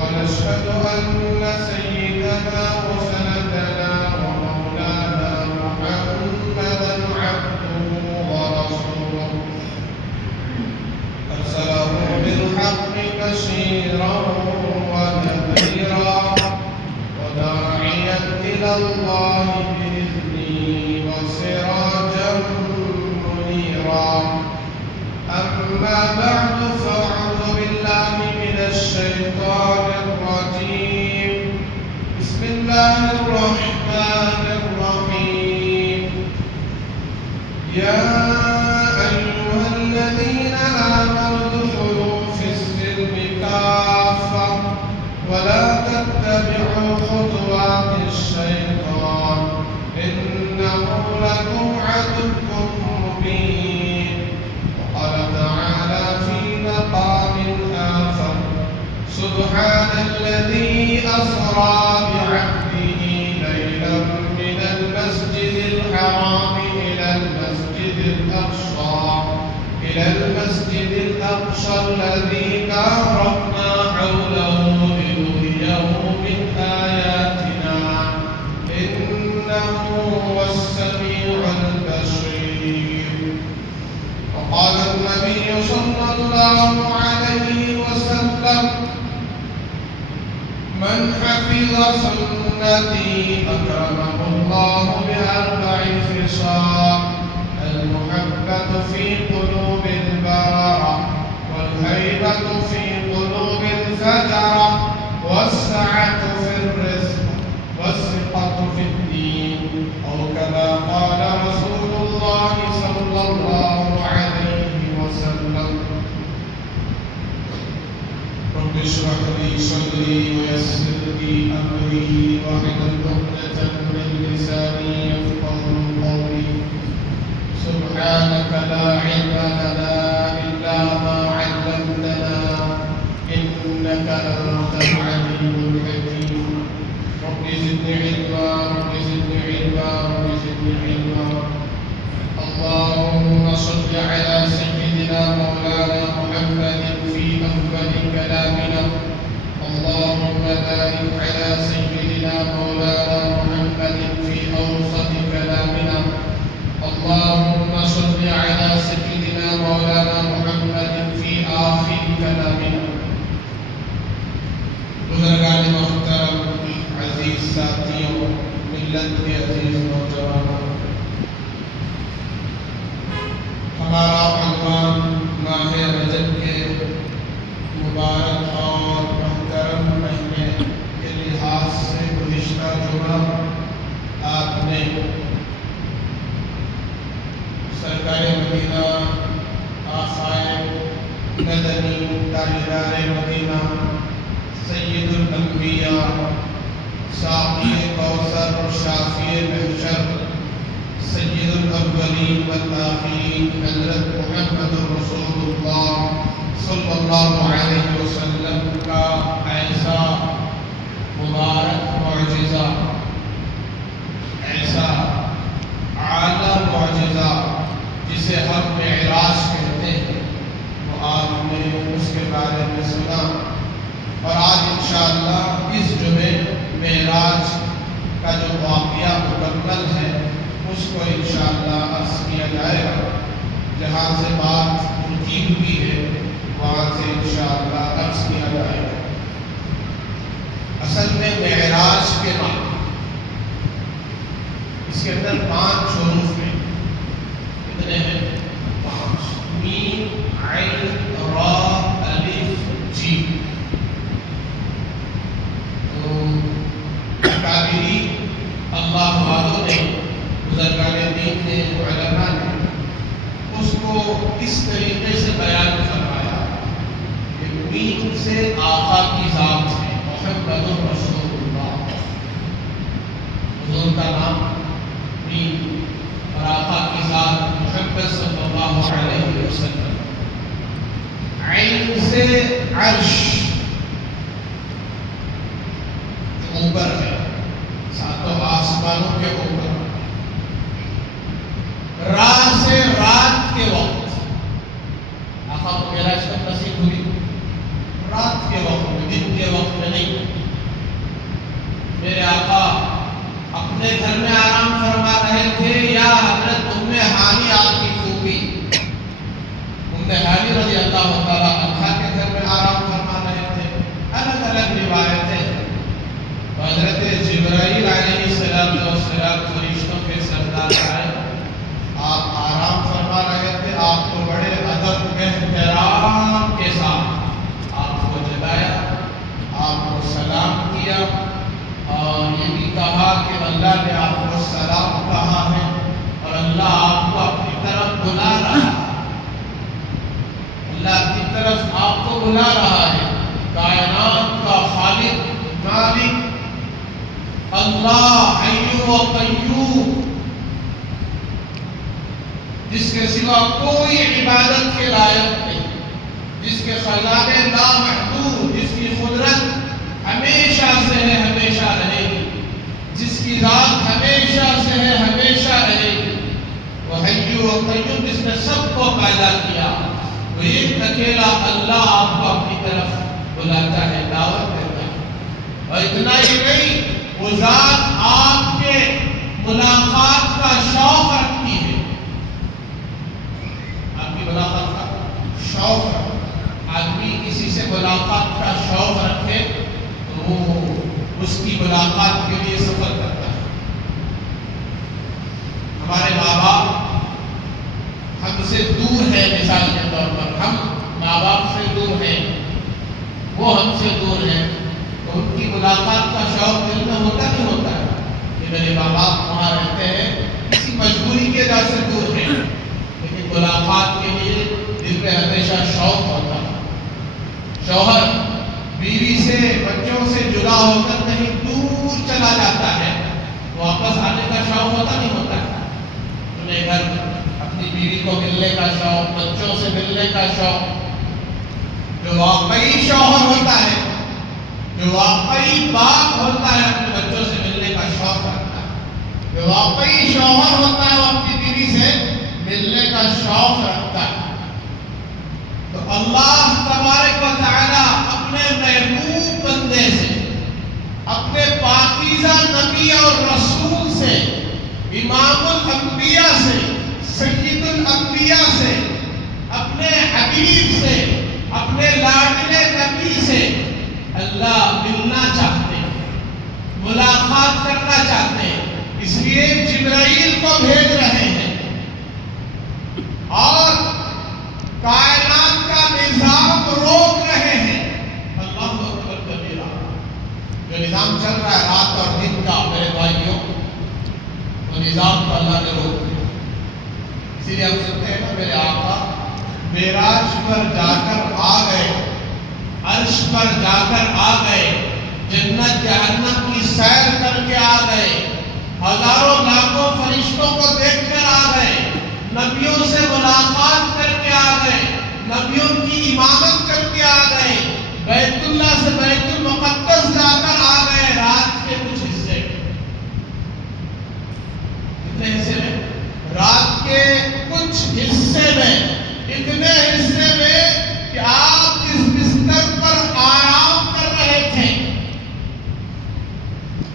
ونشهد أن سيدنا وسندنا ومولانا محمدا عبده ورسوله أرسله بالحق بشيرا ونذيرا وداعيا إلى الله بإذنه وسراجا منيرا أما بعد فأعوذ بالله من الشيطان الرجيم بسم الله الرحمن الرحيم يا أيها الذين آمنوا ادخلوا في السلم كافة ولا تتبعوا خطوات الشيطان إنه لكم عدو مبين. وقال تعالى في مقام آخر سبحان الذي أسرى بعبده ليلا من المسجد الحرام إلى المسجد الأقصى الذي باركنا حوله لنريه من آياتنا إنه هو السميع البصير. وقال النبي صلى الله عليه وسلم من حفظ سنتي أكرمه الله بأربع خصال: المحبة في قلوب البررة، والهيبة في قلوب الفجرة، والسعة في الرزق، والثقة في الدين، أو كما قال رسول الله صلى الله عليه وسلم. رب اشرح لي صدري ويسر لي أمري واحلل عقدة من لساني يفقهوا قولي. سبحانك لا علم لنا إلا ما علمتنا إنك أنت العليم الحكيم. رب زدني علما رب زدني علما رب زدني علما. اللهم صل على سيدنا مولانا محمد في أول كلامنا. اللهم بارك على سيدنا مولانا محمد في أوسط كلامنا. اللهم صل على سيدنا مولانا محمد في آخر كلامنا. بزرگان محترم، عزیز ساتھیوں، ملت کے عزیز نوجوانوں، ہمارا عنوان ماہ رجب کے مبارک اور محترم مہینے کے لحاظ سے گزشتہ جمعہ آپ نے سرکار مدینہ آقائے مدنی تاجدار مدینہ سید الانبیاء ساقی کوثر شافی محشر سید الاولین والآخرین حضرت محمد رسول اللہ صلی اللہ علیہ وسلم کا ایسا مبارک معجزہ، ایسا اعلیٰ معجزہ جسے ہم معراج کہتے ہیں، وہ آج میں اس کے بارے میں سنا، اور آج انشاءاللہ اس جمعے معراج کا جو واقعہ مکمل ہے اس کو انشاءاللہ عرض کیا جائے گا. جہاں سے بات رکی ہوئی ہے وہاں سے انشاءاللہ عرض کیا جائے گا. اصل میں معراج کے معنی اس کے اندر 5 حروف میں کتنے ہیں؟ 5: میم، عین، را، الف، جیم. تو اکابری اللہ والوں نے، بزرگان دین نے، علماء نے اس کو اس طریقے سے بیان فرمایا کہ میم سے آقا کی ذات ہے، محمد رسول اللہ، حضور کا نام میم، اور آقا کی ذات محمد صلی اللہ علیہ وسلم. عین سے عرش اوپر ہے، ساتوں آسمانوں کے اوپر. رات سے رات کے وقت آقا کو معراج کب نصیب ہوئی؟ رات کے وقت میں، دن کے وقت میں نہیں. اپنے گھر میں آرام فرما رہے تھے یا حضرت ام ہانی آپ کی پھوپھی ام ہانی رضی اللہ تعالیٰ عنہا کے گھر میں آرام فرما رہے تھے؟ الگ الگ روایتیں. تو حضرت جبرائیل علیہ السلام فرشتوں کے سردار آئے، آپ آرام فرما رہے تھے، آپ کو بڑے ادب احترام کے ساتھ آپ کو جگایا، آپ کو سلام کیا اور یہ بھی کہا کہ اللہ نے آپ کو سلام کہا ہے اور اللہ آپ کو اپنی طرف بلا رہا ہے. اللہ کی طرف آپ کو بلا رہا ہے. کائنات کا خالق مالک اللہ حی و قیوم، جس کے سوا کوئی عبادت کے لائق نہیں، جس کے خزانے لامحدود، جس کی قدرت ہمیشہ سے ہے، ہمیشہ رہے گی، جس کی ذات ہمیشہ سے ہے، ہمیشہ رہے گی. وہ حی و قیوم جس نے سب کو پیدا کیا، وہ ایک اکیلا اللہ آپ کو اپنی طرف بلاتا ہے، دعوت دیتا ہے. اور اتنا ہی نہیں، وہ ذات آپ کے ملاقات کا شوق رکھتی ہے. آپ کی ملاقات کا شوق رکھتا ہے. آدمی کسی سے ملاقات کا شوق رکھے تو وہ اس کی ملاقات کے لیے سفر کرتا ہے. ہمارے ماں باپ ہم سے دور ہیں، مثال کے طور پر ہم ماں باپ سے دور ہیں، وہ ہم سے دور ہیں، تو ان کی ملاقات کا شوق دل میں ہوتا نہیں ہوتا ہے کہ میرے ماں باپ وہاں رہتے ہیں، کسی مجبوری کے وجہ سے دور ہیں، لیکن ملاقات کے لیے دل میں ہمیشہ شوق ہوتا ہے. شوہر بیوی سے، بچوں سے جدا ہو کر کہیں دور چلا جاتا ہے، واپس آنے کا شوق ہوتا نہیں ہوتا ہے. اپنے گھر اپنی بیوی کو ملنے کا شوق، بچوں سے ملنے کا شوق. جو واقعی شوہر ہوتا ہے، جو واقعی باپ ہوتا ہے، اپنے بچوں سے ملنے کا شوق رکھتا ہے. جو واقعی شوہر ہوتا ہے، وہ اپنی بیوی سے ملنے کا شوق رکھتا ہے. تو اللہ تبارک و تعالی اپنے محبوب بندے سے، اپنے پاکیزہ نبی اور رسول سے، امام الانبیاء سے، سید الانبیاء سے، اپنے حبیب سے، اپنے لاڈلے نبی سے اللہ ملنا چاہتے ہیں، ملاقات کرنا چاہتے ہیں. اس لیے جبرائیل کو بھیج رہے ہیں اور کائنات کا نظام روک رہے ہیں. اللہ اکبر کبیرہ. جو نظام چل رہا ہے رات اور دن کا میرے بھائیوں، وہ نظام کو اللہ نے روک دیا. اسی لیے ہم سنتے ہیں نا، میرے آقا معراج پر جا کر آ گئے، عرش پر جا کر آ گئے، جنت جہنم کی سیر کر کے آ گئے، ہزاروں لاکھوں فرشتوں کو دیکھ کر آ گئے، نبیوں سے ملاقات کر کے آ گئے، نبیوں کی امامت کر کے آ گئے، بیت اللہ سے بیت المقدس جا کر آ گئے. رات کے کچھ حصے، کتنے حصے میں؟ رات کے کچھ حصے میں، اتنے حصے میں کہ آپ اس بستر پر آرام کر رہے تھے.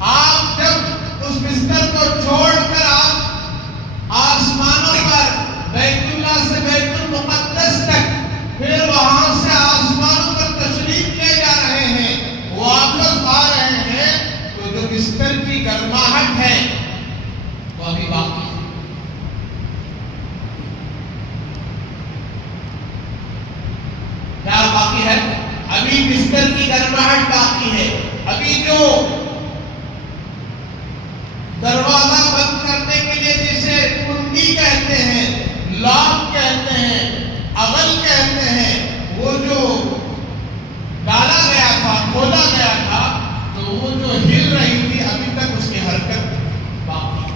آپ جب اس بستر کو چھوڑ کر آپ آسمانوں پر بیت اللہ سے بیت المقدس تک، پھر وہاں سے آسمانوں پر تشریف لے جا رہے ہیں، واپس آ رہے ہیں، تو جو بستر کی گرماہٹ ہے وہ ابھی باقی ہے. کیا باقی ہے؟ ابھی بستر کی گرماہٹ باقی ہے. ابھی جو دروازہ بند کرنے کے لیے جسے کنڈی کہتے ہیں، لاک کہتے ہیں، اغل کہتے ہیں، وہ جو ڈالا گیا تھا، کھولا گیا تھا، تو وہ جو ہل رہی تھی ابھی تک اس کی حرکت باقی.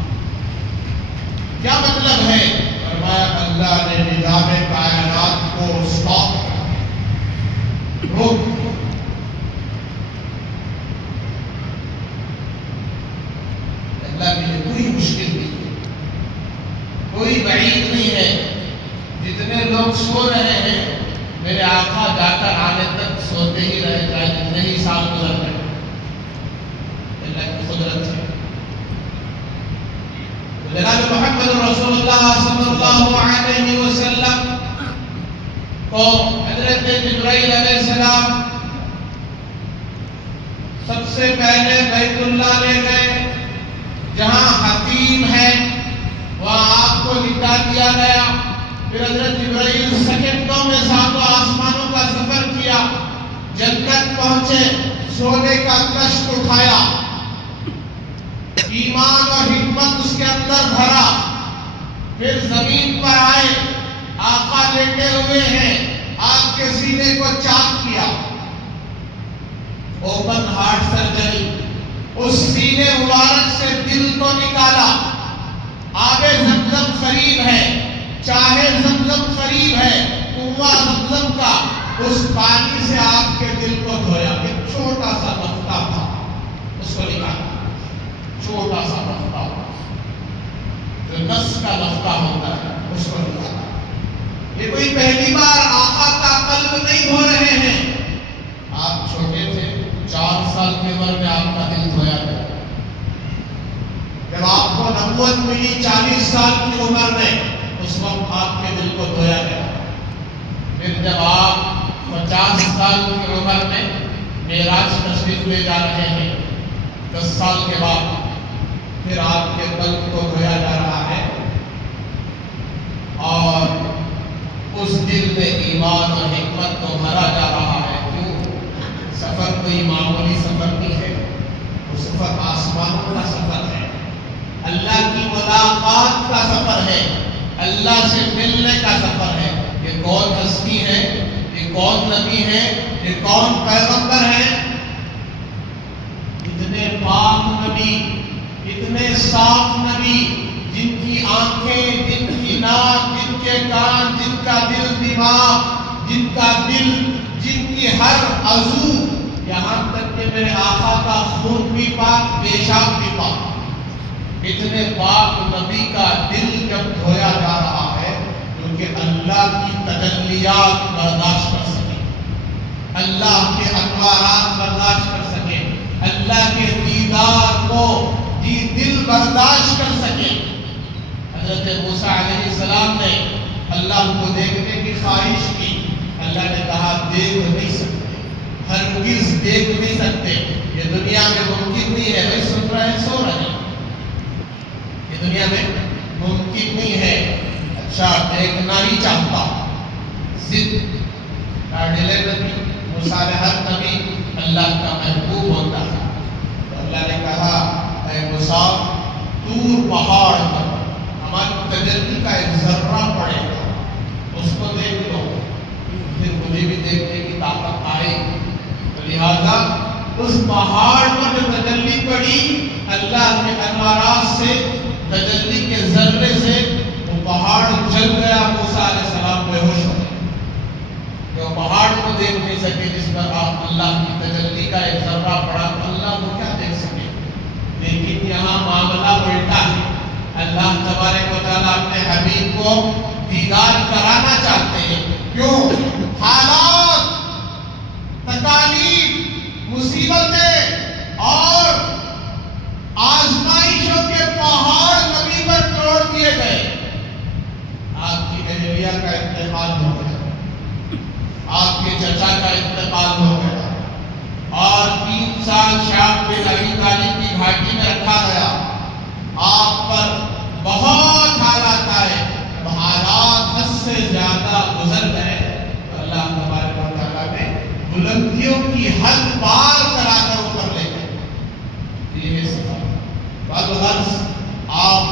کیا مطلب ہے؟ فرمایا اللہ نے نظام کائنات کو اسٹاپ کر روک. اللہ کے لیے کوئی مشکل نہیں ہے، کوئی بعید نہیں ہے. جتنے لوگ سو رہے ہیں، میرے آقا جا کر آنے تک سوتے ہی رہے، چاہے جتنے ہی سال گزر رہے. اللہ کی قدرت ہے. جناب محمد رسول اللہ صلی اللہ علیہ وسلم کو حضرت جبرائیل علیہ السلام سب سے پہلے بیت اللہ لے گئے، جہاں حتیم ہے وہاں آپ کو لٹا دیا گیا۔ پھر حضرت جبرائیل سیکنڈوں میں 7 آسمانوں کا سفر کیا، جنت پہنچے، سونے کا کشت اٹھایا، ایمان اور حکمت اس کے اندر بھرا، پھر زمین پر آئے، آقا لیٹے ہوئے ہیں، آپ کے سینے کو چاک کیا، اوپن ہارٹ سرجری، اس سینے مبارک سے دل کو نکالا۔ آب زمزم قریب ہے، چاہے زمزم قریب ہے، کنواں زمزم کا، اس پانی سے آپ کے دل کو دھویا۔ ایک چھوٹا سا نقطہ تھا، اس کو نکالا، چھوٹا سا نقطہ، جو نس کا نقطہ ہوتا ہے، اس کو نکالا۔ یہ کوئی پہلی بار آقا کا قلب نہیں دھو رہے ہیں، آپ چھوٹے تھے، 4 سال کی عمر میں آپ کا دل دھویا گیا۔ جب آپ کو نبوت ملی 40 سال کی عمر میں، اس وقت آپ کے دل کو دھویا گیا۔ پھر جب آپ 50 سال کی عمر میں معراج تشریف لے جا رہے ہیں، 10 سال کے بعد پھر آپ کے قلب کو دھویا جا رہا ہے، اور اس دل میں ایمان اور حکمت کو بھرا جا رہا ہے۔ کیوں؟ سفر کوئی معمولی سفر نہیں ہے، وہ سفر آسمانوں کا سفر ہے، اللہ کی ملاقات کا سفر ہے، اللہ سے ملنے کا سفر ہے۔ یہ کون ہستی ہے، یہ کون نبی ہے، یہ کون پیغمبر ہے؟ اتنے پاک نبی، اتنے صاف نبی، جن کی آنکھیں، جن کی ناک، جن کے کان، جن کا دل دماغ، جن کا دل، جن کی ہر عضو، یہاں تک کہ میرے آقا کا خون بھی پاک، پیشاب بھی پاک۔ اتنے پاک نبی کا دل جب دھویا جا رہا ہے، کیونکہ اللہ کی تجلیات برداشت کر سکے، اللہ کے انوارات برداشت کر سکے، اللہ کے دیدار کو دل برداشت کر سکے۔ حضرت موسیٰ علیہ السلام نے اللہ کو دیکھنے کی خواہش کی، اللہ نے کہا دیکھ نہیں سکتے، ہرگز دیکھ نہیں سکتے، یہ دنیا میں ممکن نہیں ہے۔ بھائی سن رہے ہیں، سو رہے ہیں، یہ دنیا میں ممکن نہیں ہے۔ اچھا دیکھنا ہی چاہتا، ضد کا ڈیلے نبی، مصالحت نبی اللہ کا محبوب ہوتا ہے۔ تو اللہ نے کہا اے موسیٰ، طور پہاڑ پر ہماری تجلی کا ایک ذرہ پڑے گا، اس کو دیکھ لو، پھر مجھے بھی دیکھنے کی طاقت آئے۔ تو لہذا اس پہاڑ پر جو تجلی پڑی، اللہ کے انوارات سے، تجلی کے ذرے سے وہ پہاڑ جل گیا، موسیٰ علیہ السلام بے ہوش ہو گئے۔ جو پہاڑ کو دیکھ نہیں سکے، جس پر آپ اللہ کی تجلی کا ایک ذرہ پڑا، تو اللہ کو کیا دیکھ سکے؟ لیکن یہاں معاملہ الٹا ہے، اللہ تبارک و تعالیٰ اپنے حبیب کو دیدار کرانا چاہتے ہیں۔ کیوں؟ حالات، تکالیف، مصیبتیں اور آزمائشوں کے پہاڑ نبی پر توڑ دیے گئے۔ آپ کی اہلیہ کا انتقال ہو گیا، آپ کے چچا کا انتقال ہو گیا، اور 3 سال شام بن ابی طالب کی گھاٹی میں رکھا گیا۔ آپ پر بہت حالات آئے، جب حالات حد سے زیادہ گزر گئے تو اللہ تبارک و تعالیٰ نے بلندیوں کی حد پار کرا کر اوپر لے گئے۔ یہ سفر بالغرض آپ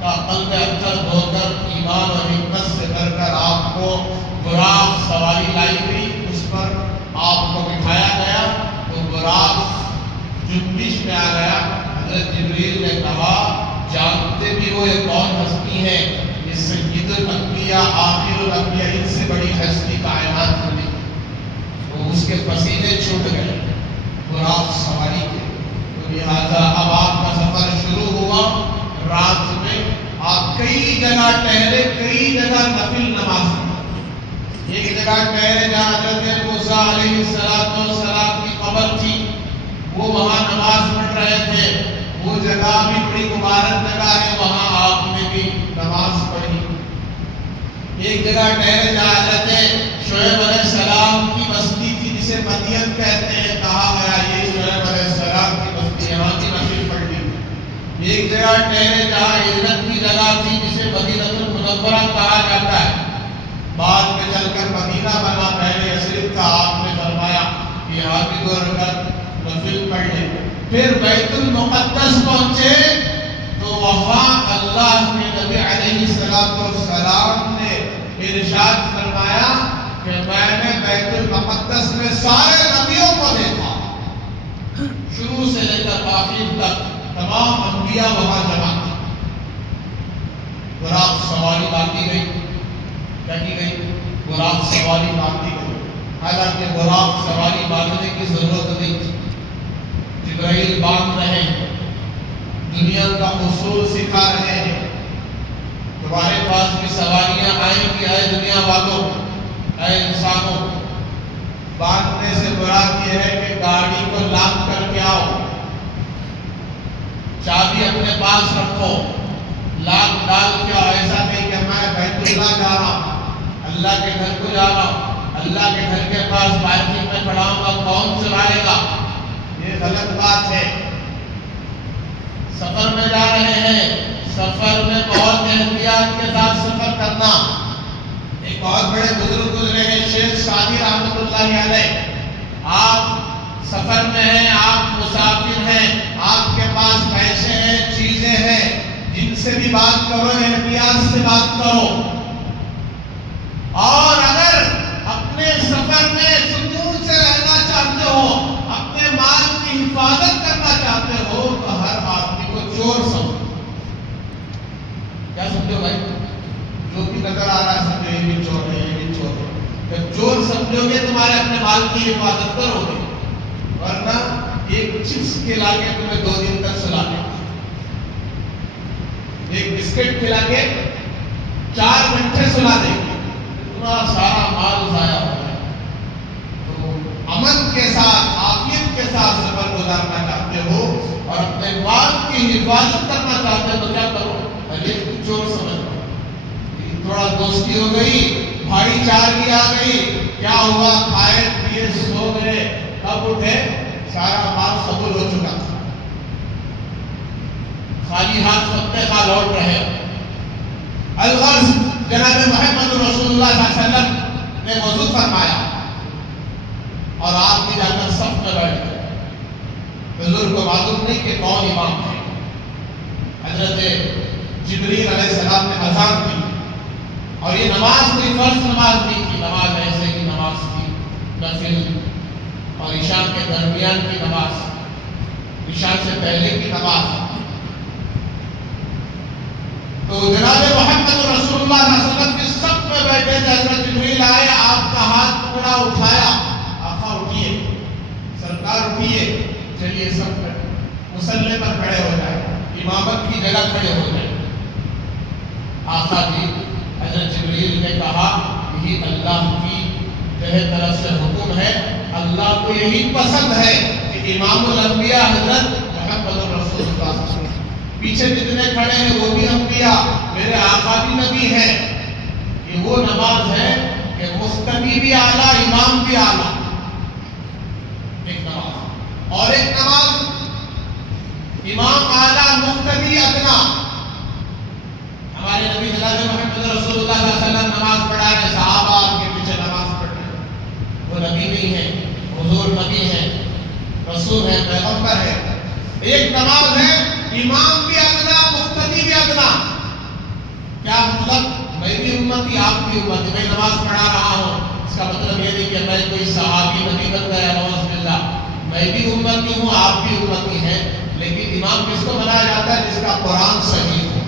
کا قلب اندر دھو کر، ایمان اور حکمت سے بھر کر آپ کو براق سواری لائی گئی، اس پر آپ کو بٹھایا گیا، تو براق جنبش میں آ گیا۔ حضرت جبریل نے کہا جانتے بھی ہو یہ کون ہستی ہے؟ یہ سید الانبیاء، آخر الانبیاء، ان سے بڑی ہستی کائنات میں نہیں۔ تو اس کے پسینے چھوٹ گئے براق سواری کے۔ تو لہٰذا اب آپ کا سفر شروع ہوا۔ رات میں آپ کئی جگہ ٹہلے، کئی جگہ نفل نماز پڑھی۔ ایک جگہ ٹہلے جہاں حضرت موسیٰ علیہ السلام کی قبر تھی، وہ وہاں نماز پڑھ رہے تھے۔ وہ جگہ بھی بڑی مبارک جگہ ہے، وہاں بھی نماز پڑھی. ایک جگہ ٹھہرے جہاں حضرت شعیب علیہ السلام کی بستی تھی جسے مدین کہتے ہیں. کہا گیا یہ شعیب علیہ السلام کی بستی, یہاں کی نفل پڑھ لی. ایک جگہ ٹھہرے جہاں عزت کی جگہ تھی جسے مدینہ المنورہ کہا جاتا ہے. بعد میں چل کر مدینہ بنا. پہلے یثرب تھا. آپ نے فرمایا کہ یہاں بھی 2 رکعت نفل پڑھ لیں. پھر بیت المقدس پہنچے تو وہاں اللہ کے نبی علیہ السلام نے ارشاد فرمایا کہ میں نے بیت المقدس میں سارے نبیوں کو دیکھا, شروع سے لے کر آخر تک تمام انبیاء وہاں جمع تھے. براق سواری باندھی گئی. کیا کی گئی؟ براق سواری باندھی گئی. حالانکہ براق سواری باندھنے کی ضرورت نہیں تھی. جبرائیل باندھ رہے ہیں, دنیا کا اصول سکھا رہے ہیں. تمہارے پاس بھی سواریاں آئیں گی اے دنیا والوں, اے انسانوں. باندھنے سے مراد یہ ہے کہ گاڑی کو لاک کر کے آؤ, چابی اپنے پاس رکھو, لاک ڈال کے آؤ. ایسا نہیں کہ میں بیت اللہ جا رہا ہوں, اللہ کے گھر کو جا رہا ہوں, اللہ کے گھر کے پاس پارکنگ میں کھڑا ہوں گا, کون چلائے گا؟ یہ غلط بات ہے. سفر میں جا رہے ہیں, سفر میں بہت احتیاط کے ساتھ سفر کرنا. ایک بہت بڑے بزرگ گزرے ہیں شیخ سعدی رحمۃ اللہ علیہ. آپ سفر میں ہیں, آپ مسافر ہیں, آپ کے پاس پیسے ہیں, چیزیں ہیں, جن سے بھی بات کرو احتیاط سے بات کرو. اور اگر اپنے سفر میں سکون سے رہنا چاہتے ہو, اپنے مال کی حفاظت کرنا چاہتے ہو, تو ہر آدمی کو چور سمجھو. کیا سمجھو بھائی؟ جو بھی نظر آ رہا ہے سمجھو یہ بھی چور ہے, یہ بھی چور ہے. جب چور سمجھو گے تمہارے اپنے مال کی حفاظت کرو گے, ورنہ ایک چپس کھلا کے تمہیں 2 دن تک سلا دے, ایک بسکٹ کھلا کے 4 گھنٹے سلا دے گی, تمہارا سارا مال ضائع ہو جائے. تو امن کے ساتھ, عافیت کے ساتھ سفر گزارنا چاہتے ہو اور اپنے مال کی حفاظت کرنا چاہتے ہو تو کیا کرو؟ ایک چور سمجھ لو. تھوڑا دوستی ہو گئی, بھائی چارگی آ گئی, کیا ہوا؟ کھائے پیے سو گئے, کب اٹھے سارا مال قبول ہو چکا تھا, خالی ہاتھ فتح خواہ لوٹ رہے. الغرض جناب محمد رسول اللہ صلی اللہ علیہ وسلم نے وضو فرمایا اور آپ بھی جا کر صف میں بیٹھ گئے. حضور کو معلوم نہیں کہ کون امام ہے. حضرت جبریل علیہ السلام نے اذان کی, اور یہ نماز کوئی فرض نماز نہیں تھی, نماز ایسے کی نماز تھی, نفل اور عشاء کے درمیان کی نماز, عشاء سے پہلے کی نماز. تو جناب محمد رسول اللہ صلی اللہ علیہ وسلم کے صف میں بیٹھے تھے. حضرت جبریل آئے, آپ کا ہاتھ ٹکڑا اٹھایا, آقا اٹھیے, سرکار اٹھیے, چلیے سب مصلی پر کھڑے ہو جائے, امامت کی جگہ کھڑے ہو جائے. آقا جی حضرت جبریل نے کہا یہی اللہ کی طرف سے حکم ہے, اللہ کو یہی پسند ہے کہ امام الانبیاء حضرت محمد رسول اللہ صلی اللہ علیہ وسلم, پیچھے جتنے کھڑے ہیں وہ بھی انبیاء, میرے آقا بھی نبی ہیں. یہ وہ نماز ہے کہ مقتدی بھی اعلیٰ, امام بھی اعلیٰ. ایک نماز, اور ایک نماز امام اعلیٰ مقتدی ادنا. ہمارے نبی جناب محمد رسول اللہ صلی اللہ علیہ وسلم نماز پڑھا رہے, صحابہ آپ کے پیچھے نماز پڑھ رہے. وہ نبی نہیں ہے, حضور نبی ہے, رسول ہے, پیغمبر ہے. ایک نماز ہے امام بھی ادنا, مقتدی بھی ادنا. کیا مطلب؟ میں بھی امتی, آپ بھی امتی. میں نماز پڑھا رہا ہوں, اس کا مطلب یہ نہیں کہ میں کوئی صحابی نبی بن گیا, نعوذ باللہ. میں بھی امتی ہوں, آپ بھی امتی ہیں, لیکن امام کس کو بنایا جاتا ہے؟ جس کا قرآن صحیح ہو,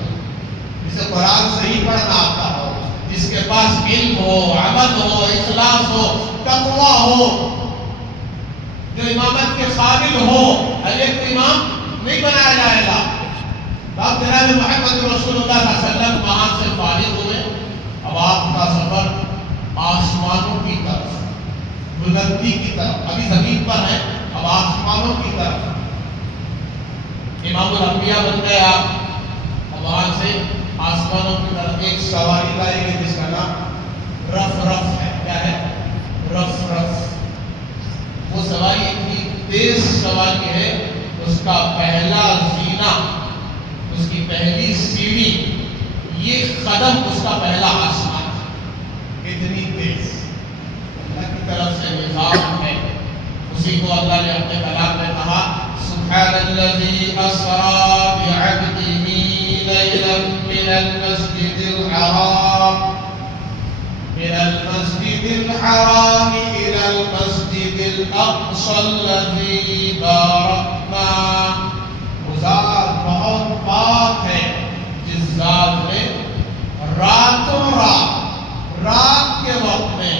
جسے قرآن صحیح پڑھنا آتا ہو, جس کے پاس علم ہو, عمل ہو, اخلاص ہو, تقویٰ ہو, جو امامت کے قابل ہو. ایک امام نہیں بنایا جائے گا. اب جناب محمد رسول اللہ صلی اللہ علیہ وسلم وہاں سے فارغ ہوئے. اب آپ کا سفر آسمانوں کی طرف, بلندی کی طرف, ابھی زمین پر ہے, اب آسمانوں کی طرف. امام الانبیاء بن گئے آپ. اب وہاں سے آسمانوں کی طرف ایک سواری لائی گئی جس کا نام رف رف ہے. کیا ہے؟ رف رف. وہ سواری اتنی تیز سواری ہے، اس کا پہلا زینہ، اس کی پہلی سیڑھی، یہ قدم اس کا پہلا آسمان ہے. اتنی تیز اللہ کی طرف سے نظام ہے. اسی کو اللہ نے اپنے کلام میں کہا سبحان الذی اسری بعبدہ لیلا من المسجد الحرام إلى المسجد الأقصى الذي باركنا. وہ ذات بہت پاک ہے جس ذات نے راتوں رات کے وقت میں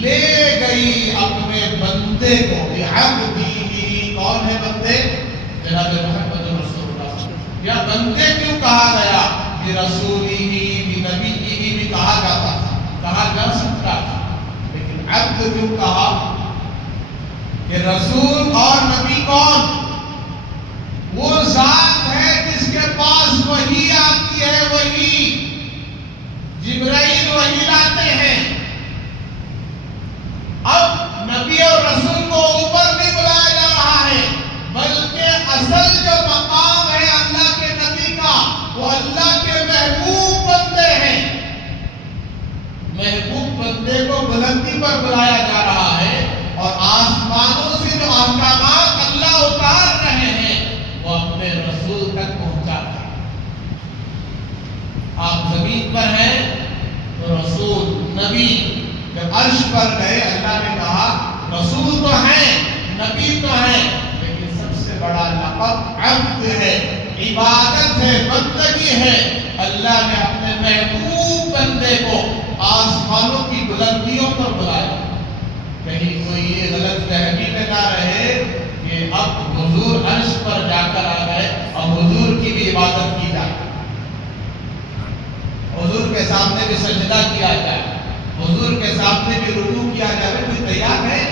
لے گئی اپنے بندے کو. بعبدہ، کون ہے بندے؟ جناب محمد رسول اللہ. یا بندے کیوں کہا گیا؟ برسولہ، بنبیہ بھی کہا جاتا تھا، کہا جا سکتا تھا، لیکن عبد کیوں کہا؟ کہ رسول اور نبی کون؟ وہ ذات ہے جس کے پاس وحی آتی ہے. وحی جبرائیل وحی لاتے ہیں. اب نبی اور رسول کو اوپر نہیں بلایا جا رہا ہے، بلکہ اصل جو مقام ہے اللہ کے نبی کا، وہ اللہ کے محبوب بندے ہیں. محبوب بندے کو بلندی پر بلایا جا رہا ہے، اور آسمانوں سے جو احکامات اللہ اتار رہے ہیں وہ اپنے رسول تک پہنچا رہے ہیں. آپ زمین پر ہیں تو رسول نبی. جب عرش پر گئے اللہ نے کہا رسول تو ہیں، نبی تو ہیں، لیکن سب سے بڑا لقب عبد ہے، عبادت ہے، بندگی ہے. اللہ نے اپنے محبوب بندے کو آسمانوں کی بلندیوں پر بلایا. کہیں کوئی یہ غلط فہمی میں نہ رہے کہ اب حضور عرش پر جا کر آ گئے اور حضور کی بھی عبادت کی جائے، حضور کے سامنے بھی سجدہ کیا جائے، حضور کے سامنے بھی رکوع کیا جائے. کوئی تیار ہے؟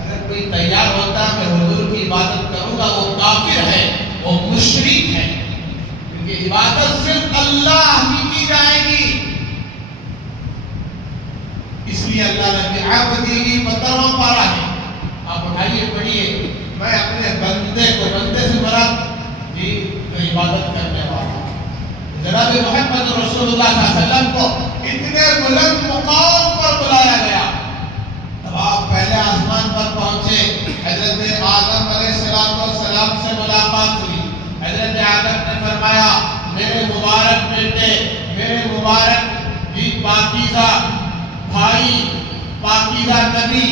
اگر کوئی تیار ہوتا ہے میں حضور کی عبادت کروں گا، وہ کافر ہے، وہ مشرک ہے. کیونکہ عبادت صرف اللہ کی جائے گی. اس لیے اللہ نے عبدہ 15واں پارہ ہے. آپ اٹھائیے پڑھیے. میں اپنے بندے کو، بندے سے مراد جی جو عبادت کرنے والا، جناب محمد رسول اللہ صلی اللہ علیہ وسلم کو اتنے بلند مقام پر بلایا گیا. اب آپ پہلے آسمان پر پہنچے، حضرت آدم علیہ السلام سے ملاقات ہوئی. حضرت آدم نے فرمایا میرے مبارک بیٹے، میرے مبارک جی پاکیزہ بھائی، پاکیزہ نبی.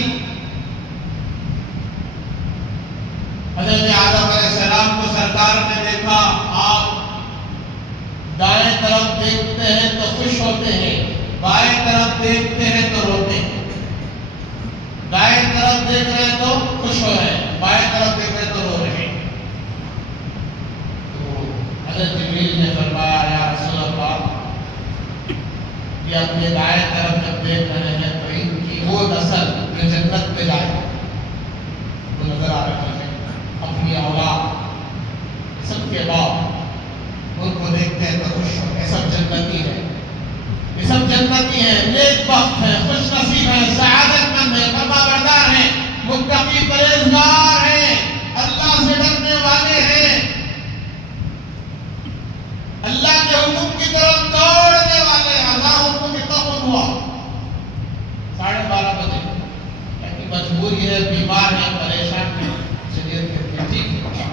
حضرت آدم علیہ السلام کو سرکار نے دیکھا. آپ دائیں طرف دیکھتے ہیں تو خوش ہوتے ہیں، بائیں طرف دیکھتے ہیں تو روتے ہیں. دائیں طرف دیکھ رہے ہیں تو خوش ہو رہے ہیں، بائیں طرف دیکھ رہے ہیں تو رو رہے ہیں. تو حضرت جبریل نے فرمایا یا رسول اللہ، یہ اپنے دائیں طرف جب دیکھ رہے ہیں تو ان کی وہ نسل جو جنت پہ جائے وہ نظر آ رہی ہے. اپنی اولاد سب کے باپ ان کو دیکھتے ہیں تو خوش ہوتے ہیں. سب جنتی ہیں، یہ سب جنتی ہیں، نیک بخت ہیں، خوش نصیب ہیں، سعادت مند ہیں، فرما بردار ہیں، متقی پرہیزگار ہیں، اللہ سے ڈرنے والے ہیں، اللہ کے حکم کی طرف دوڑنے والے ہیں. اللہ حکم کی طرف ہوا 12:30 بجے، لیکن مجبوری ہے، بیمار ہے، پریشان ہے. چلیے ٹھیک ہے،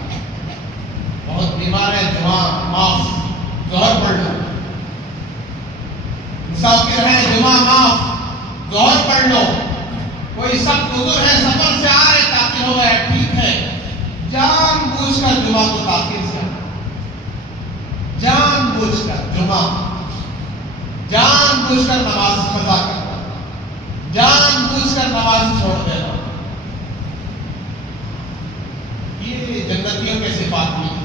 بہت بیمار ہے، جمعہ معاف، ظہر پڑھ لو. مسافر ہے، جمعہ معاف، ظہر پڑھ لو. کوئی سب عذر ہے، سفر سے آ رہے، تاخیر ہو گیا، ٹھیک ہے، جان بوجھ کر جمعہ کو تاخیر سے آنا، جان بوجھ کر جمعہ، جان بوجھ کر نماز قضا کرنا، جان بوجھ کر نماز چھوڑ دینا. یہ جنتیوں کے صفات نہیں،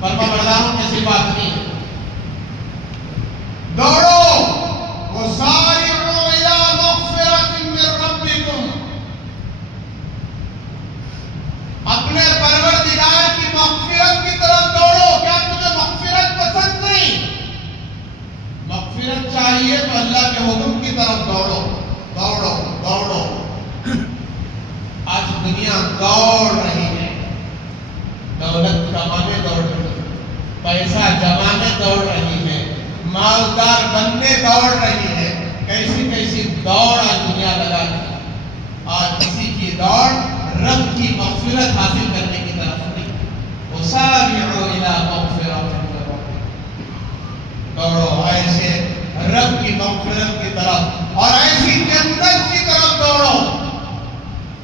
فرما برداروں کے صفات نہیں. دوڑو وسارعوا الى مغفرۃ من ربکم، اپنے پروردگار کی مغفرت کی طرف دوڑو. کیا تجھے مغفرت پسند دنیا دوڑ رہی ہے، دولت کمانے دوڑ رہی ہے، پیسہ جمانے دوڑ رہی ہے، مالدار بننے دوڑ رہی ہے، کیسی کیسی دوڑ آج دنیا لگا رہی ہے۔ آج کسی کی دوڑ رب کی مغفرت حاصل کرنے کی طرف نہیں، وسارعوا الی مغفرۃ من ربکم، دوڑو ایسے رب کی مغفرت کی طرف اور ایسی جنت کی طرف دوڑو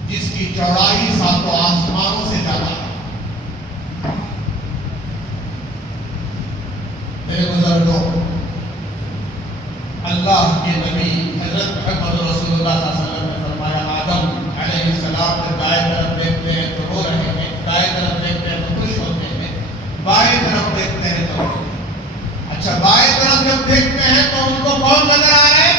جس کی چوڑائی ساتوں آسمانوں سے زیادہ ہے۔ میرے بزرگوں، اللہ کے نبی حضرت محمد رسول اللہ صلی اللہ علیہ وسلم نے فرمایا، آدم علیہ السلام جب دائیں طرف دیکھتے ہیں تو رو رہے ہیں، دائیں طرف دیکھتے ہیں تو خوش ہوتے ہیں، بائیں طرف دیکھتے ہیں تو اچھا بائیں طرف جب دیکھتے ہیں تو ان کو کون نظر آ رہا ہے؟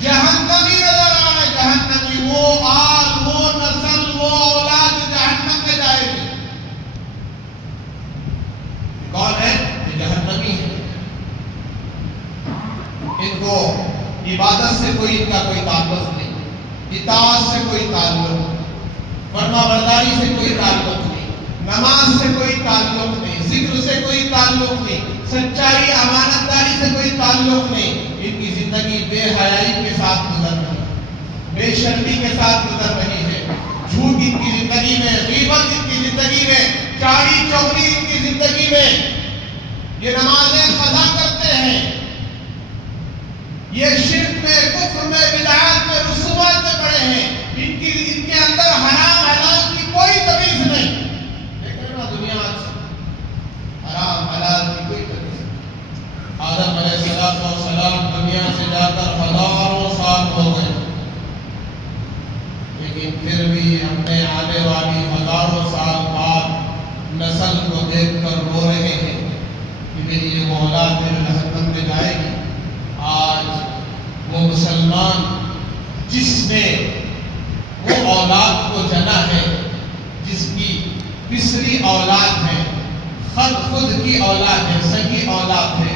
جہنمی نظر آ رہا ہے، جہنمی، وہ آل، وہ نسل، وہ اولاد جہنم میں جائے گی۔ کون ہے؟ یہ جہنمی ہے۔ ان کو عبادت سے ان کا کوئی تعلق نہیں، اطاعت سے کوئی تعلق نہیں، فرما برداری سے کوئی تعلق نہیں، نماز سے کوئی تعلق نہیں، ذکر سے کوئی تعلق نہیں، سچائی امانت داری سے کوئی تعلق نہیں۔ ان کی زندگی بے حیائی کے ساتھ گزر رہی ہے، بے شرمی کے ساتھ گزر رہی ہے، جھوٹ ان کی زندگی میں، غیبت ان کی زندگی میں، چاڑی چوگلی ان کی زندگی میں۔ یہ نمازیں قضا کرتے ہیں، یہ شرک میں، کفر میں، بدعات میں، رسومات میں پڑے ہیں، ان کے اندر حرام حلال کی کوئی تمیز نہیں۔ دیکھ رہے نا دنیا آج حرام حلال کی کوئی تمیز نہیں۔ آدم علیہ السلام دنیا سے جا کر ہزاروں سال ہو گئے، لیکن پھر بھی اپنے آنے والی ہزاروں سال بعد نسل کو دیکھ کر رو رہے ہیں کہ میری یہ اولاد میرے جہنم میں جائے گی۔ آج وہ مسلمان جس نے وہ اولاد کو جنا ہے، جس کی پسری اولاد ہے، خود کی اولاد ہے، سگی اولاد ہے،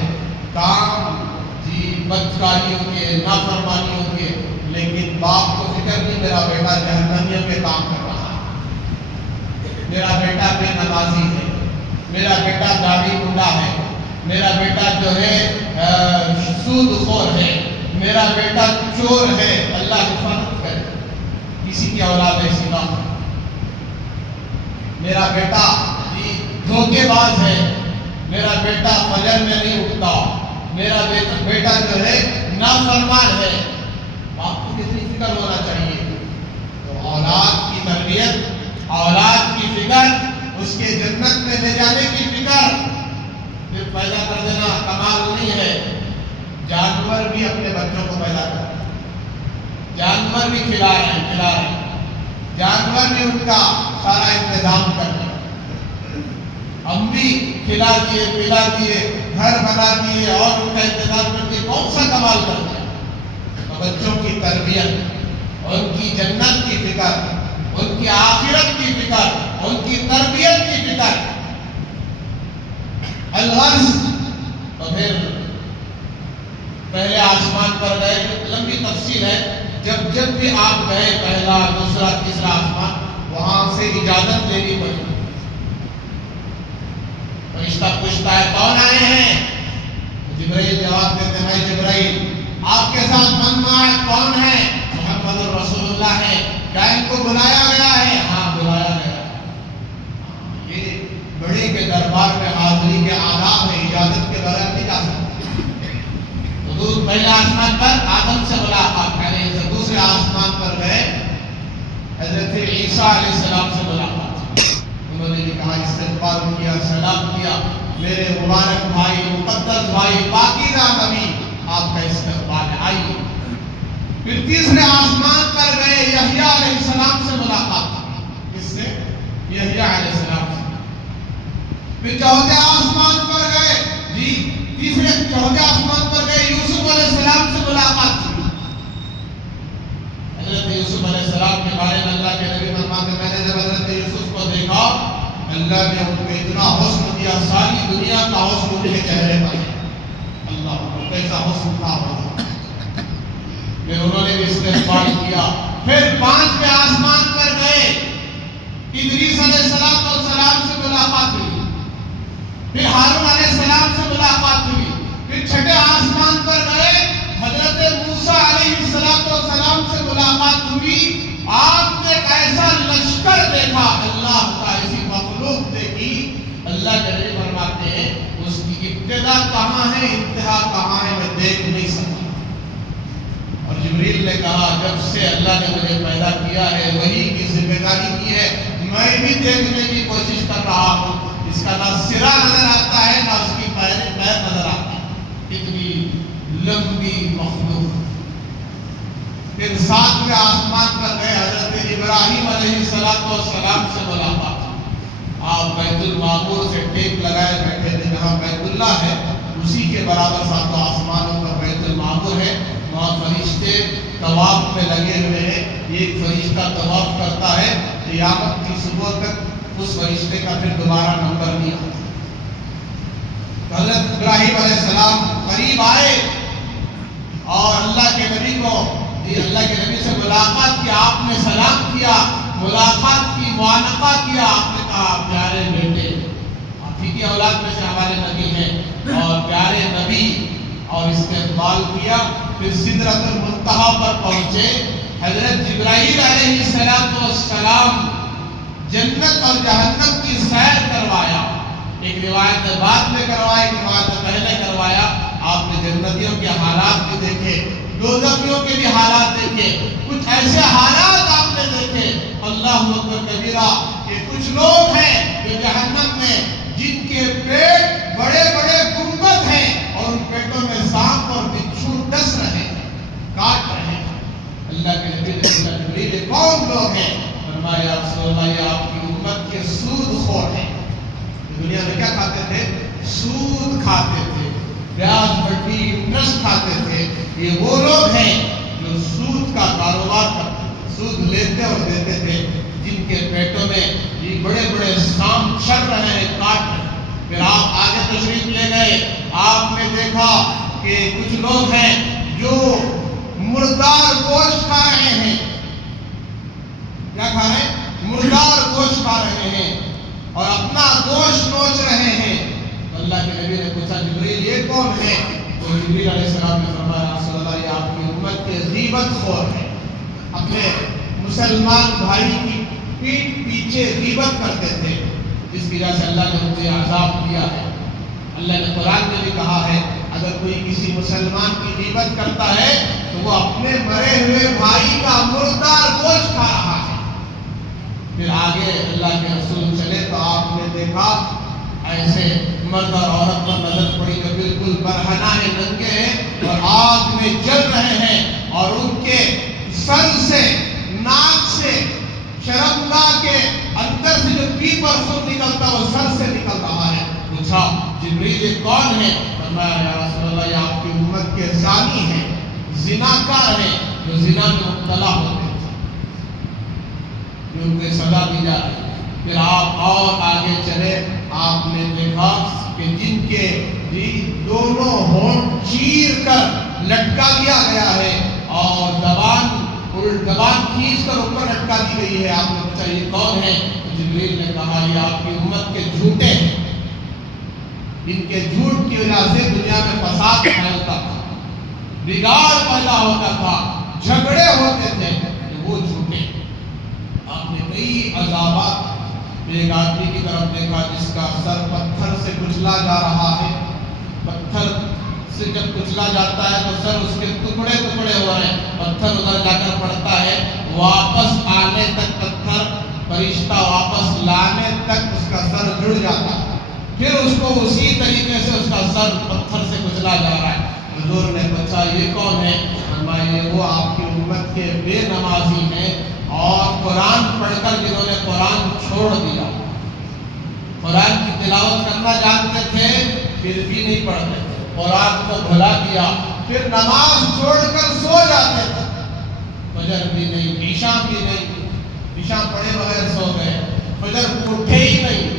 کام جی بدکاریوں کے، نافرمانیوں کے، لیکن باپ کو فکر نہیں میرا بیٹا جہنمیوں کے کام کر رہا ہے، میرا بیٹا بے نمازی ہے، میرا بیٹا داڑھی منڈا ہے، میرا بیٹا جو ہے سود خور ہے، میرا بیٹا چور ہے۔ اللہ حفاظت کرے کسی کی اولاد ایسی نہ ہو۔ میرا بیٹا دھوکے باز ہے، میرا بیٹا فجر میں نہیں اٹھتا، میرا بیٹا جو ہے نافرمان ہے۔ باپ کو کتنی فکر ہونا چاہیے؟ تو اولاد کی تربیت، اولاد کی فکر، اس کے جنت میں لے جانے کی فکر صرف پیدا کر دینا کمال نہیں ہے۔ جانور بھی اپنے بچوں کو پیدا کرتے ہیں، جانور بھی کھلا رہے ہیں، جانور بھی ان کا سارا انتظام کر رہے ہیں۔ ہم بھی کھلا دیے، پلا دیے، گھر بنا دیے اور ان کا انتظام کر کے کون سا کمال کرتے ہیں؟ تو بچوں کی تربیت، ان کی جنت کی فکر، ان کی آخرت کی فکر، ان کی تربیت کی فکر، الغرض۔ تو پھر پہلے آسمان پر گئے، لمبی تفصیل ہے، جب بھی آپ گئے پہلا، دوسرا، تیسرا آسمان، وہاں سے اجازت لینی پڑی۔ فرشتہ پوچھتا ہے کون آئے ہیں؟ جبرائیل جواب دیتے ہیں میں جبرائیل۔ آپ کے ساتھ من معاہد کون ہے؟ محمد رسول اللہ ہے۔ کیا ان کو بلایا گیا ہے؟ ہاں بلایا گیا۔ یہ بڑے کے دربار میں حاضری کے آداب ہے، اجازت کے بغیر نہیں جا سکتے۔ حضور پہلے آسمان پر آدم سے ملاقات کریں، دوسرے آسمان پر گئے حضرت عیسیٰ علیہ السلام سے ملاقات، انہوں نے کہا استقبال کیا، سلام کیا، میرے مبارک بھائی، مقدس بھائی، پاکیزہ نبی، آپ کا استقبال ہے، آئیے۔ پھر تیسرے آسمان پر گئے، یحییٰ علیہ السلام سے ملاقات، کس سے؟ یحییٰ علیہ السلام سے۔ پھر چوتھے آسمان پر گئے، چوتھے آسمان پر گئے، یوسف علیہ السلام سے ملاقات کی۔ حضرت یوسف علیہ السلام کے بارے میں اللہ کے نبی فرماتے ہیں میں نے جب حضرت یوسف کو دیکھا، اللہ نے ان کو اتنا حسن دیا، ساری دنیا کا حسن ان کے چہرے پر ہے۔ اللہ کو کیسا حسن تھا ہوگا۔ پھر انہوں نے بھی استقبال کیا۔ پھر پانچویں آسمان پر گئے، ادریس علیہ السلام سے ملاقات ہوئی، پھر ہارون علیہ السلام سے ملاقات ہوئی، پھر چھٹے آسمان پر گئے، حضرت موسیٰ علیہ السلام سے ملاقات ہوئی۔ آپ نے ایک ایسا لشکر دیکھا، اللہ کا ایسی مخلوق دیکھی، اللہ کے نبی فرماتے ہیں اس کی ابتدا کہاں ہے انتہا کہاں ہے میں دیکھ نہیں سکتا۔ اور جبریل نے کہا جب سے اللہ نے مجھے پیدا کیا ہے وہی کی ذمہ داری کی ہے، میں بھی دیکھنے کی کوشش کر رہا ہوں، اس کا نہ سرا نظر آتا ہے نہ اس کی پیر نظر آتا ہے، اتنی لمبی مخلوق۔ پھر ساتویں آسمان پر گئے، حضرت ابراہیم علیہ السلام سے ملاقات، آپ بیت المعمور سے ٹیک لگائے بیٹھے تھے، جہاں بیت اللہ ہے اسی کے برابر ساتوں آسمانوں پر بیت المعمور ہے، وہاں فرشتے طواف میں لگے ہوئے ہیں، ایک فرشتہ طواف کرتا ہے قیامت کی صبح تک اس فرشتے کا پھر دوبارہ نمبر نہیں آتا۔ حضرت ابراہیم علیہ السلام قریب آئے اور اللہ کے نبی سے ملاقات کی، آپ نے سلام کیا، ملاقات کی، معانقہ کیا، آپ نے کہا پیارے بیٹے، آپ ہی کی اولاد میں سے ہمارے نبی ہیں اور پیارے نبی، اور استقبال کیا۔ پھر سدرۃ المنتہا پر پہنچے، حضرت جبرائیل علیہ السلام جنت اور جہنم کی سیر کروایا، ایک روایت میں بعد میں کروایا، ایک روایت میں پہلے کروایا۔ آپ نے جنتیوں کے حالات بھی دیکھے، دوزخیوں کے بھی حالات دیکھے، کچھ ایسے حالات آپ نے دیکھے اللہ اکبر کبیرہ کہ کچھ لوگ ہیں جو جہنم میں جن کے پیٹ بڑے بڑے گنبد ہیں اور ان پیٹوں میں سانپ اور بچھو ڈس رہے ہیں، کاٹ رہے ہیں۔ اللہ کے نبی نے یہ کون لوگ ہیں؟ فرمایا رسول اللہ یہ آپ کی امت کے سود خور ہیں۔ دنیا میں کیا کھاتے تھے؟ سود کھاتے تھے، بیاج بٹی انٹرسٹ کھاتے تھے۔ یہ وہ لوگ ہیں جو سود کا کاروبار کرتے تھے، سود لیتے اور دیتے تھے، جن کے پیٹوں میں یہ بڑے بڑے سانپ چل رہے ہیں، کاٹ رہے ہیں۔ پھر آپ آگے تشریف لے گئے، آپ نے دیکھا کہ کچھ لوگ ہیں جو مردار گوشت کھا رہے ہیں۔ کیا کھا رہے ہیں؟ مردار گوشت کھا رہے ہیں اور اپنا گوشت نوچ رہے ہیں۔ اللہ کے نبی نے پوچھا جبریل یہ کون ہے؟ تو جبریل علیہ السلام نے فرمایا رسول اللہ یہ آپ کی امت کے غیبت خور ہیں، اپنے مسلمان بھائی کی پیٹھ پیچھے غیبت کرتے تھے، اس کی وجہ سے اللہ نے مجھے عذاب دیا ہے۔ اللہ نے قرآن میں بھی کہا ہے اگر کوئی کسی مسلمان کی غیبت کرتا ہے تو وہ اپنے مرے ہوئے بھائی کا مردار گوشت کھا رہا ہے۔ پھر آگے اللہ کے رسول چلے تو آپ نے دیکھا ایسے مرد اور عورت پر نظر پڑی کہ بالکل برہنہ ہیں، ننگے ہیں اور آگ میں جل رہے ہیں، اور ان کے سر سے، ناک سے، شرمگاہ کے اندر سے جو پیپ اور خون نکلتا وہ سر سے نکل رہا ہے۔ پوچھا جبریل یہ کون ہے؟ فرمایا یا رسول اللہ یہ آپ کی امت کے زانی ہیں، زناکار ہیں، جو زنا میں مبتلا ہوتے ہیں، جو ان کو سزا دی جا رہی ہے۔ پھر آپ اور آگے چلے، آپ نے دیکھا کہ جن کے دونوں ہونٹ چیر کر لٹکا دیا گیا ہے اور زبان کھینچ کر اوپر لٹکا دی گئی ہے۔ آپ نے پوچھا یہ کون ہے؟ جبریل نے کہا یہ آپ کی امت کے جھوٹے ہیں، ان کے جھوٹ کی وجہ سے دنیا میں فساد پھیلتا تھا، بگاڑ پیدا ہوتا تھا، جھگڑے ہوتے تھے، وہ جھوٹے۔ آپ نے کئی عذابات، ایک آدمی کی طرف دیکھا جس کا سر پتھر سے کچلا جا رہا ہے، پتھر سے جب کچلا جاتا ہے تو سر اس کے ٹکڑے ٹکڑے ہو رہے ہیں، پتھر ادھر جا کر پڑتا ہے، واپس آنے تک پتھر، فرشتہ واپس لانے تک اس کا سر جڑ جاتا ہے، پھر اس کو اسی طریقے سے اس کا سر پتھر سے کچلا جا رہا ہے۔ حضور نے پوچھا یہ کون ہے؟ فرمایا وہ آپ کی امت کے بے نمازی ہیں اور قرآن پڑھ کر جنہوں نے قرآن چھوڑ دیا، قرآن کی تلاوت کرنا جانتے تھے پھر بھی نہیں پڑھتے تھے، قرآن کو بھلا دیا، پھر نماز چھوڑ کر سو جاتے تھے، فجر بھی نہیں، عشاء بھی نہیں، عشاء پڑھے بغیر سو گئے، فجر اٹھے ہی نہیں۔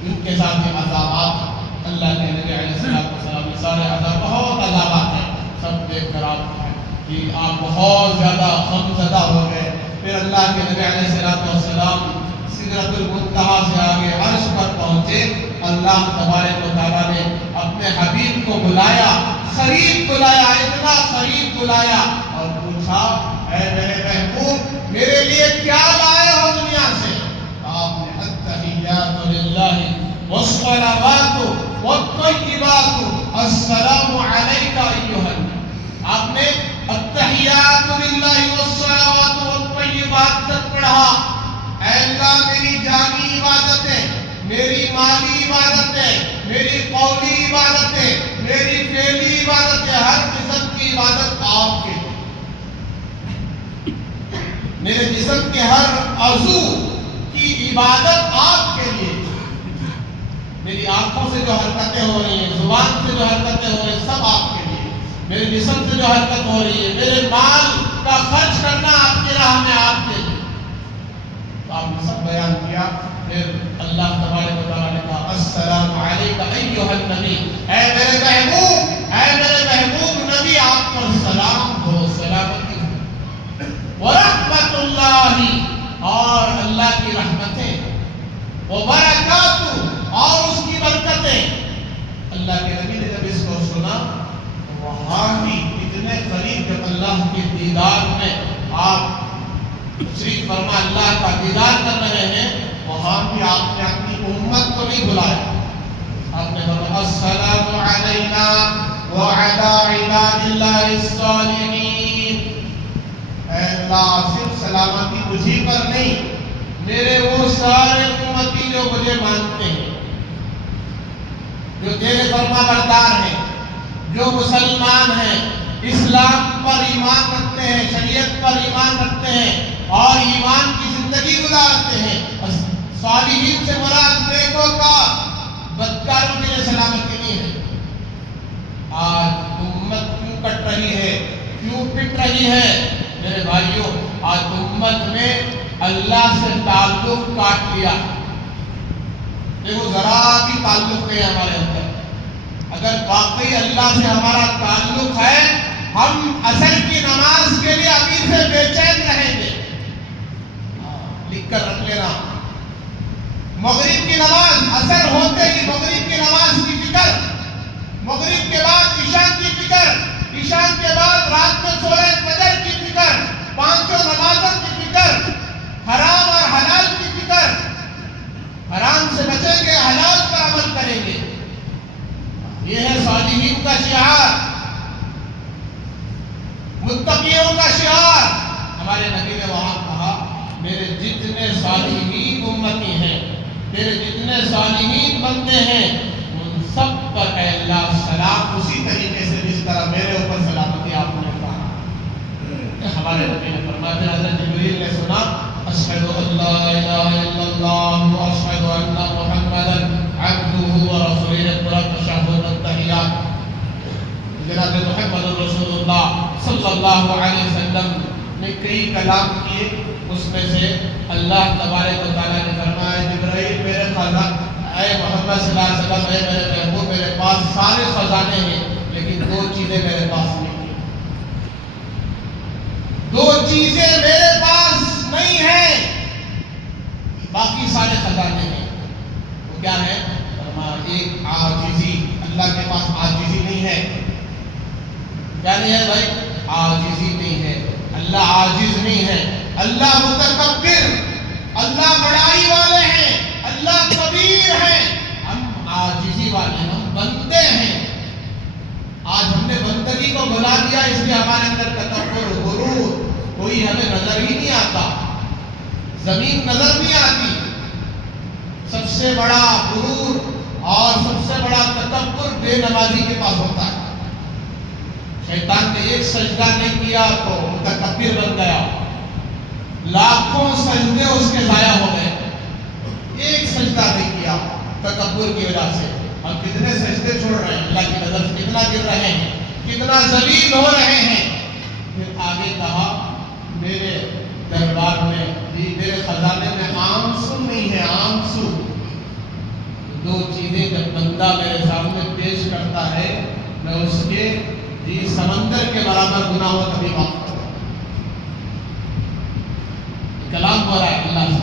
ان کے ساتھ یہ عذابات اللہ کے نبی علیہ السلام سارے عذاب، بہت عذابات ہیں، سب دیکھ کر آپ بہت زیادہ غم زدہ ہو گئے۔ پھر اللہ کے نبی علیہ السلام سدرۃ المنتہا سے آگے عرش پر پہنچے، اللہ تبارک و تعالیٰ نے اپنے حبیب کو بلایا، قریب بلایا، اتنا قریب بلایا اور پوچھا اے میرے محبوب میرے لیے کیا لائے ہو دنیا سے؟ آپ نے التحیات للہ والصلوات والطیبات السلام علیک ایھا النبی، آپ نے التحیات للہ والصلوات والطیبات تک پڑھا۔ اے اللہ میری جانی عبادتیں، میری مالی عبادتیں، میری قولی عبادتیں، میری فعلی عبادتیں، ہر قسم کی عبادت آپ کے لیے، میرے جسم کے ہر عضو کی عبادت آپ کے لیے، میری آنکھوں سے جو حرکتیں ہو رہی ہیں، زبان سے جو حرکتیں ہو رہی ہیں، سب آپ کے لیے، میرے جسم سے جو حرکت ہو رہی ہے، میرے مال کا خرچ کرنا آپ کی راہ میں آپ کے لیے۔ تو آپ نے سب بیان کیا، پھر اللہ تبارک و تعالیٰ نے کہا السلام علیک ایھا النبی، اے میرے محبوب، اے میرے محبوب نبی آپ پر سلام ہو، سلامتی ہو، ورحمت اللہ، اور اللہ کی رحمتیں، وبرکاتہ، اور اس کی برکتیں۔ اللہ کے نبی نے جب اس کو سنا وہاں بھی اتنے قریب، جب اللہ کے دیدار میں آپ تشریف فرما اللہ کا دیدار کر رہے ہیں، وہاں بھی آپ نے اپنی امت کو نہیں بلایا، آپ نے فرمایا السلام علینا وعلی عباد اللہ الصالحین، اے اللہ صرف سلامتی مجھے پر نہیں، میرے وہ سارے امتی جو مجھے مانتے ہیں، جو تیرے فرما بردار ہیں، جو مسلمان ہیں، اسلام پر ایمان رکھتے ہیں، شریعت پر ایمان رکھتے ہیں اور ایمان کی زندگی گزارتے ہیں۔ صالحین سے مراد نیکوں کا، بدکاروں کے لیے سلامتی نہیں ہے۔ آج امت کیوں کٹ رہی ہے، کیوں پٹ رہی ہے؟ میرے بھائیوں، آج امت نے اللہ سے تعلق کاٹ لیا۔ دیکھو ذرا بھی تعلق نہیں ہے ہمارے اندر۔ اگر واقعی اللہ سے ہمارا تعلق ہے، ہم عصر کی نماز کے لیے ابھی سے بے چین رہیں گے۔ لکھ کر رکھ لینا، مغرب کی نماز عصر ہوتے ہی مغرب کی نماز کی فکر، مغرب کے بعد عشاء کی فکر، عشاء کے بعد رات میں سورہ فجر کی فکر، پانچوں نمازوں کی فکر، حرام اور حلال کی فکر، حرام سے بچیں گے، حلال پر عمل کریں گے۔ یہ ہے صالحین کا شعار، متقیوں کا شعار۔ ہمارے نبی نے وہاں کہا میرے جتنے صالحین امتی ہیں، میرے جتنے صالحین بندے ہیں، ان سب پر اے اللہ سلام، اسی طریقے سے جس طرح میرے اوپر سلامتی آپ نے کہا۔ ہمارے نبی نے فرمایا، پھر حضرت جبریل نے سنا اشہد ان لا الہ الا اللہ واشہد ان محمدا عبدہ ورسولہ، پورا تشہد التحیات۔ جناب محمد رسول اللہ صلی اللہ علیہ وسلم نے کئی کلام کیے، اس میں سے اللہ تبارک و تعالیٰ نے فرمایا جبرائیل میرے خزانے، اے محمد صلی اللہ علیہ وسلم، اے میرے محبوب، میرے پاس سارے خزانے ہیں لیکن دو چیزیں میرے پاس نہیں ہیں، دو چیزیں میرے پاس نہیں ہیں، باقی سارے خزانے ہیں۔ وہ کیا ہے؟ ایک عاجزی، اللہ کے پاس عاجزی نہیں ہے۔ کیا نہیں ہے بھائی؟ عاجزی نہیں ہے، اللہ عاجز نہیں ہے، اللہ متکبر، اللہ بڑائی والے ہیں، اللہ کبیر ہیں، ہم عاجزی والے ہیں، ہم بندے ہیں۔ آج ہم نے بندگی کو بلا دیا، اس لیے ہمارے اندر تکبر، غرور، کوئی ہمیں نظر ہی نہیں آتا، زمین نظر نہیں آتی۔ سب سے بڑا غرور اور سب سے بڑا تکبر بے نمازی کے پاس ہوتا ہے۔ شیطان نے ایک سجدہ نہیں کیا تو متکبر بن گیا، لاکھوں سجدے اس کے ضائع ہو گئے، ایک سجدہ نہیں کیا تکبر کی وجہ سے۔ ہم کتنے سجدے چھوڑ رہے ہیں، اللہ کی نظر سے کتنا گر رہے ہیں، کتنا ذلیل ہو رہے ہیں۔ پھر آگے کہا میرے دربار میں، میرے خزانے میں آنسو نہیں ہے، آنسو۔ دو چیزیں جب بندہ میرے سامنے پیش کرتا ہے، میں اس کے سمندر کے برابر گناہ ہو کبھی معاف کر دوں۔ کلام ہو رہا ہے اللہ سے،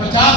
50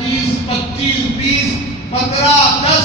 30, 25, 20, 15, 10,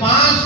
5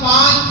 5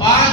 5